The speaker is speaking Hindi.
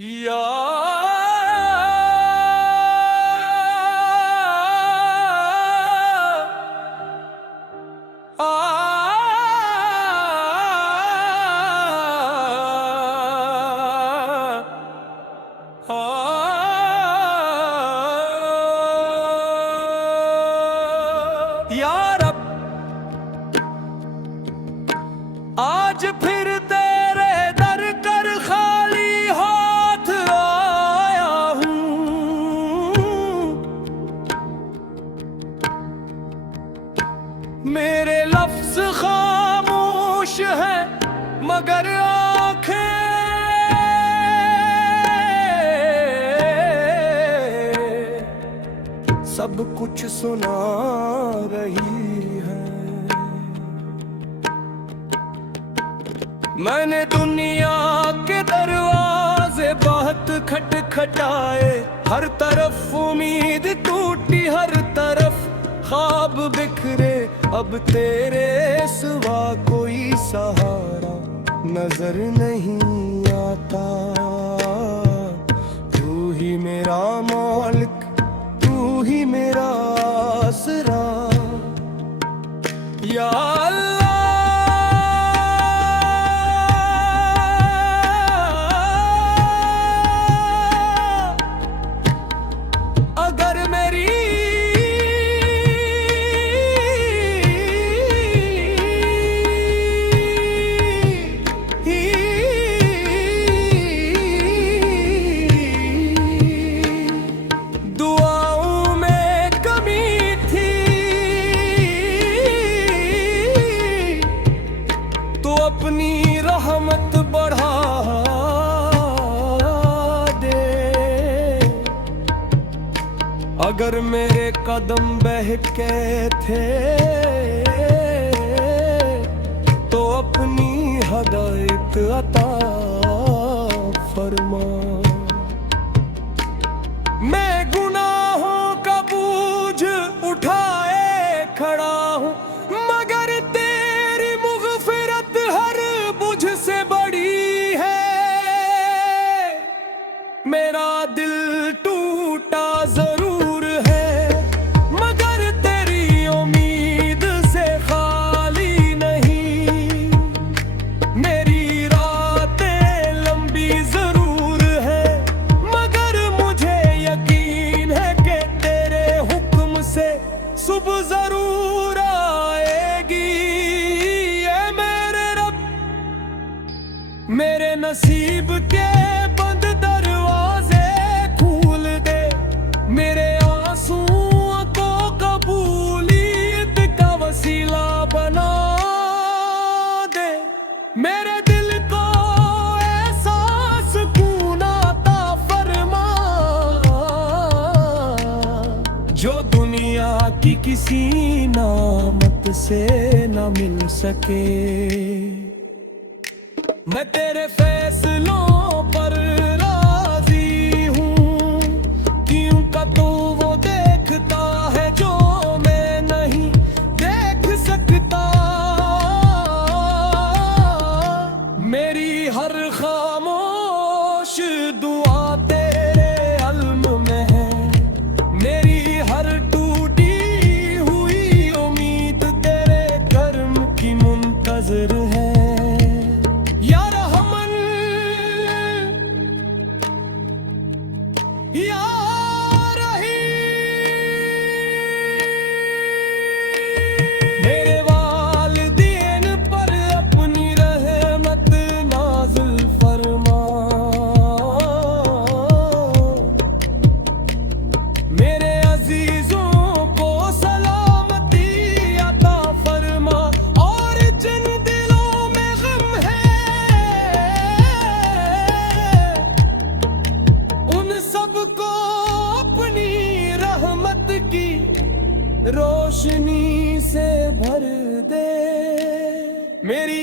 या रब आज फिर तेरे दर कर खाली हाथ आया हूँ। मेरे लफ्ज खामोश हैं मगर आंखें सब कुछ सुना रही है। मैंने दुनिया के दरवाजे बहुत खटखटाए, हर तरफ उम्मीद टूटी, हर तरफ ख्वाब बिखरे। अब तेरे सिवा कोई सहारा नजर नहीं आता। तू ही मेरा मालिक, तू ही मेरा आसरा। या अपनी रहमत बढ़ा दे। अगर मेरे कदम बहके थे तो अपनी हदायत अता फरमा। मैं गुनाहों का बोझ उठाए खड़ा हूँ, मगर तेरी मुग़फ़िरत हर बुझ से बड़ी है। मेरा दिल टूटा जरूर है मगर तेरी उम्मीद से खाली नहीं। मेरी रातें लंबी जरूर है मगर मुझे यकीन है कि तेरे हुक्म से सुबह जरूर आएगी। ये मेरे रब मेरे नसीब के बंद दरवाजे खोल दे। मेरे आंसुओं को कबूलियत का वसीला बना दे। मेरे दिल को ऐसा सुकून अता फरमा जो दुनिया की किसी नामत से न मिल सके। मैं तेरे फैसलों पर राजी हूँ, क्योंकि तू वो देखता है जो मैं नहीं देख सकता। मेरी हर खामोश दुआ तेरे इल्म में है। मेरी हर टूटी हुई उम्मीद तेरे कर्म की मुंतज़िर है। या रहमान या रहीम, मेरे वालिदैन पर अपनी रहमत नाज़िल फरमा। मेरे अजीजों को सलामती अता फरमा और जिन दिलों में गम है उन सबको अपनी रहमत की रोशनी से भर दे। मेरी